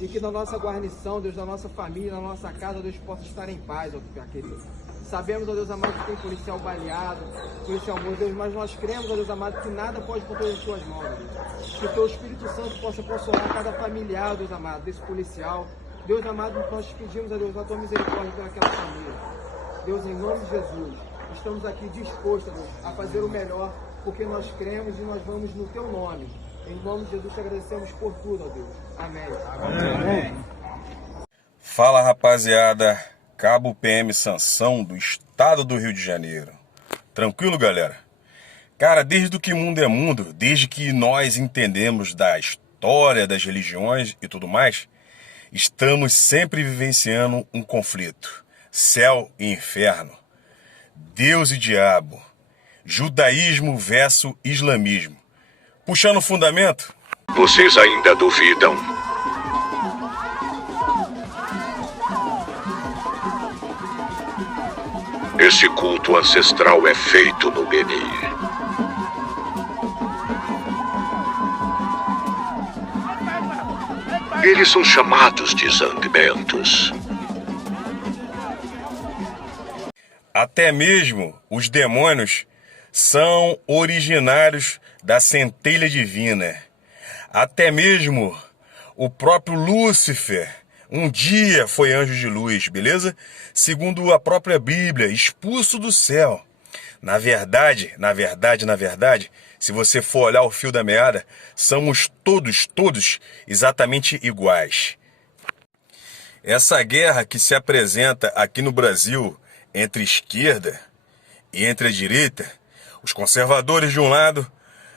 e que na nossa guarnição, Deus, na nossa família, na nossa casa, Deus, possa estar em paz, ó Pai querido. Sabemos, ó Deus amado, que tem policial baleado, policial morto, Deus, mas nós cremos, ó Deus amado, que nada pode conter as tuas mãos, Deus. Que o teu Espírito Santo possa consolar cada familiar, Deus amado, desse policial. Deus amado, nós te pedimos, ó Deus, a tua misericórdia pelaquela família. Deus, em nome de Jesus, estamos aqui dispostos, Deus, a fazer o melhor, porque nós cremos e nós vamos no teu nome. Em nome de Jesus te agradecemos por tudo, ó Deus. Amém. Amém. Fala, rapaziada. Cabo PM Sansão, do estado do Rio de Janeiro. Tranquilo, galera? Cara, desde que o mundo é mundo, desde que nós entendemos da história das religiões e tudo mais, estamos sempre vivenciando um conflito. Céu e inferno. Deus e diabo. Judaísmo versus islamismo. Puxando o fundamento? Vocês ainda duvidam? Esse culto ancestral é feito no Beni. Eles são chamados de Zangmentos. Até mesmo os demônios são originários da centelha divina. Até mesmo o próprio Lúcifer um dia foi anjo de luz, beleza? Segundo a própria Bíblia, expulso do céu. Na verdade, se você for olhar o fio da meada, somos todos exatamente iguais. Essa guerra que se apresenta aqui no Brasil entre esquerda e entre a direita, os conservadores de um lado,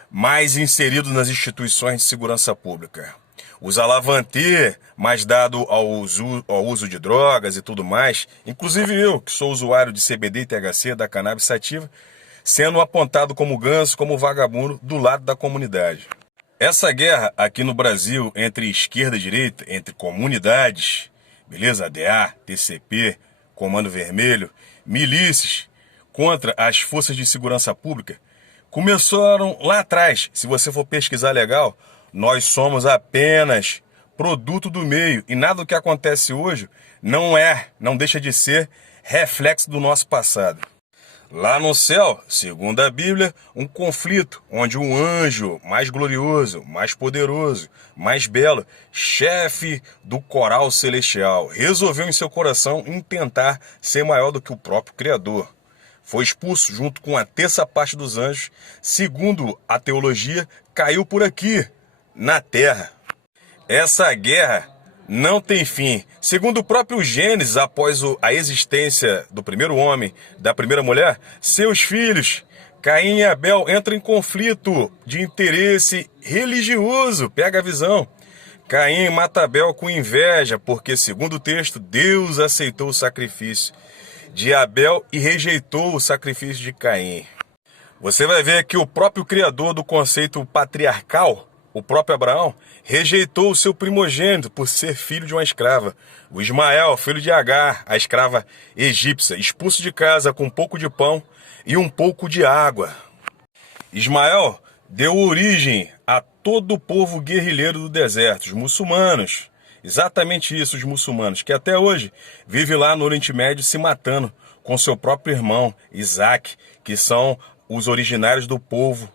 mais inseridos nas instituições de segurança pública. Os alavantê, mais dado ao uso de drogas e tudo mais, inclusive eu, que sou usuário de CBD e THC, da cannabis sativa, sendo apontado como ganso, como vagabundo, do lado da comunidade. Essa guerra aqui no Brasil, entre esquerda e direita, entre comunidades, beleza? ADA, TCP, Comando Vermelho, milícias, contra as forças de segurança pública, começaram lá atrás. Se você for pesquisar legal, nós somos apenas produto do meio e nada do que acontece hoje não deixa de ser reflexo do nosso passado. Lá no céu, segundo a Bíblia, um conflito onde um anjo mais glorioso, mais poderoso, mais belo, chefe do coral celestial, resolveu em seu coração tentar ser maior do que o próprio Criador. Foi expulso junto com a terça parte dos anjos, segundo a teologia, caiu por aqui, na terra. Essa guerra não tem fim. Segundo o próprio Gênesis, após a existência do primeiro homem, da primeira mulher, seus filhos, Caim e Abel, entram em conflito de interesse religioso. Pega a visão. Caim mata Abel com inveja, porque, segundo o texto, Deus aceitou o sacrifício de Abel e rejeitou o sacrifício de Caim. Você vai ver que o próprio criador do conceito patriarcal, o próprio Abraão, rejeitou o seu primogênito por ser filho de uma escrava. O Ismael, filho de Agar, a escrava egípcia, expulso de casa com um pouco de pão e um pouco de água. Ismael deu origem a todo o povo guerrilheiro do deserto, os muçulmanos. Exatamente isso, os muçulmanos, que até hoje vivem lá no Oriente Médio se matando com seu próprio irmão, Isaac, que são os originários do povo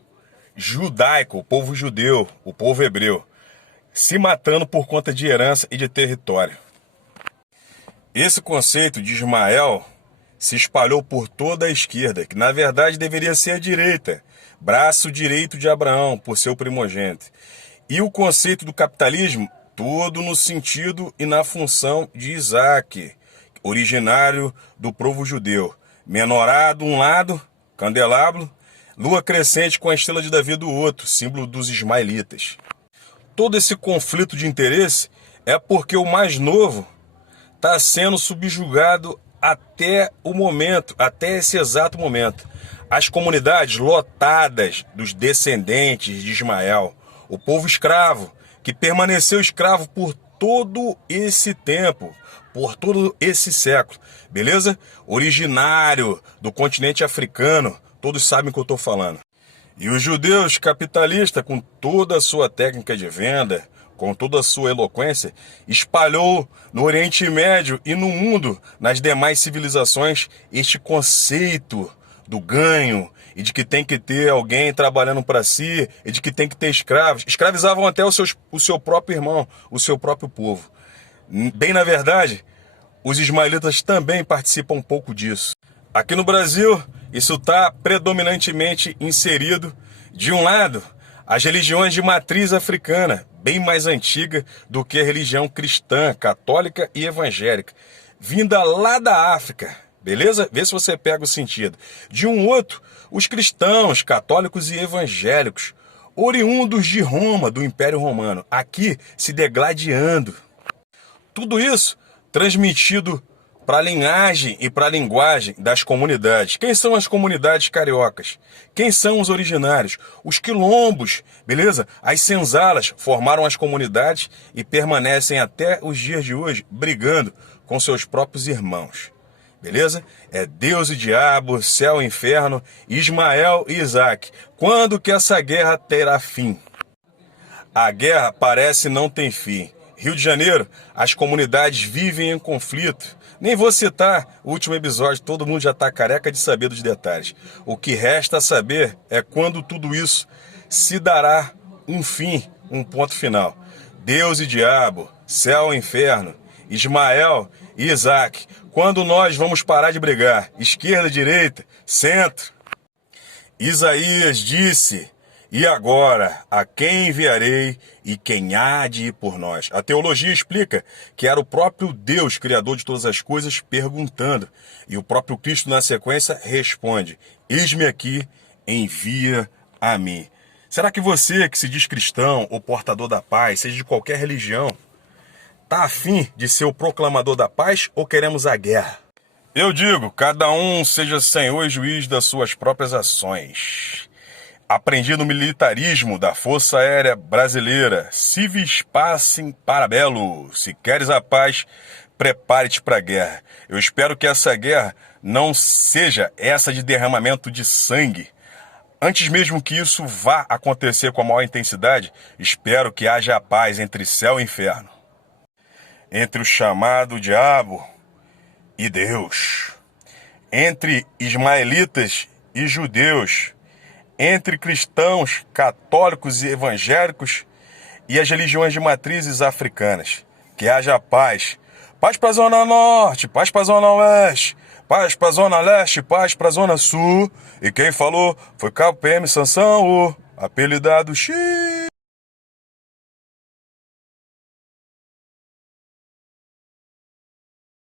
judaico, o povo judeu, o povo hebreu, se matando por conta de herança e de território. Esse conceito de Ismael se espalhou por toda a esquerda, que na verdade deveria ser a direita, braço direito de Abraão, por seu primogênito. E o conceito do capitalismo, todo no sentido e na função de Isaac, originário do povo judeu. Menorá de um lado, candelabro, lua crescente com a estrela de Davi do outro, símbolo dos ismaelitas. Todo esse conflito de interesse é porque o mais novo está sendo subjugado até o momento, até esse exato momento. As comunidades lotadas dos descendentes de Ismael, o povo escravo, que permaneceu escravo por todo esse tempo, por todo esse século, beleza? Originário do continente africano, todos sabem o que eu estou falando. E os judeus capitalistas, com toda a sua técnica de venda, com toda a sua eloquência, espalhou no Oriente Médio e no mundo, nas demais civilizações, este conceito do ganho e de que tem que ter alguém trabalhando para si e de que tem que ter escravos. Escravizavam até o seu próprio irmão, o seu próprio povo. Bem, na verdade, os ismaelitas também participam um pouco disso. Aqui no Brasil, isso está predominantemente inserido, de um lado, as religiões de matriz africana, bem mais antiga do que a religião cristã, católica e evangélica, vinda lá da África, beleza? Vê se você pega o sentido. De um outro, os cristãos, católicos e evangélicos, oriundos de Roma, do Império Romano, aqui se degladiando. Tudo isso transmitido para a linhagem e para a linguagem das comunidades. Quem são as comunidades cariocas? Quem são os originários? Os quilombos, beleza? As senzalas formaram as comunidades e permanecem até os dias de hoje brigando com seus próprios irmãos. Beleza? É Deus e diabo, céu e inferno, Ismael e Isaac. Quando que essa guerra terá fim? A guerra parece não ter fim. Rio de Janeiro, as comunidades vivem em conflito. Nem vou citar o último episódio, todo mundo já está careca de saber dos detalhes. O que resta saber é quando tudo isso se dará um fim, um ponto final. Deus e diabo, céu e inferno, Ismael e Isaac. Quando nós vamos parar de brigar? Esquerda, direita, centro. Isaías disse: "E agora, a quem enviarei e quem há de ir por nós?" A teologia explica que era o próprio Deus, criador de todas as coisas, perguntando. E o próprio Cristo, na sequência, responde: "Eis-me aqui, envia a mim." Será que você, que se diz cristão ou portador da paz, seja de qualquer religião, está afim de ser o proclamador da paz ou queremos a guerra? Eu digo, cada um seja senhor e juiz das suas próprias ações. Aprendi no militarismo da Força Aérea Brasileira. Civis pacem para bello. Se queres a paz, prepare-te para a guerra. Eu espero que essa guerra não seja essa de derramamento de sangue. Antes mesmo que isso vá acontecer com a maior intensidade, espero que haja paz entre céu e inferno. Entre o chamado diabo e Deus. Entre ismaelitas e judeus. Entre cristãos, católicos e evangélicos e as religiões de matrizes africanas. Que haja paz. Paz para a Zona Norte, paz para a Zona Oeste, paz para a Zona Leste, paz para a Zona Sul. E quem falou foi Cabo PM Sansão, apelidado X.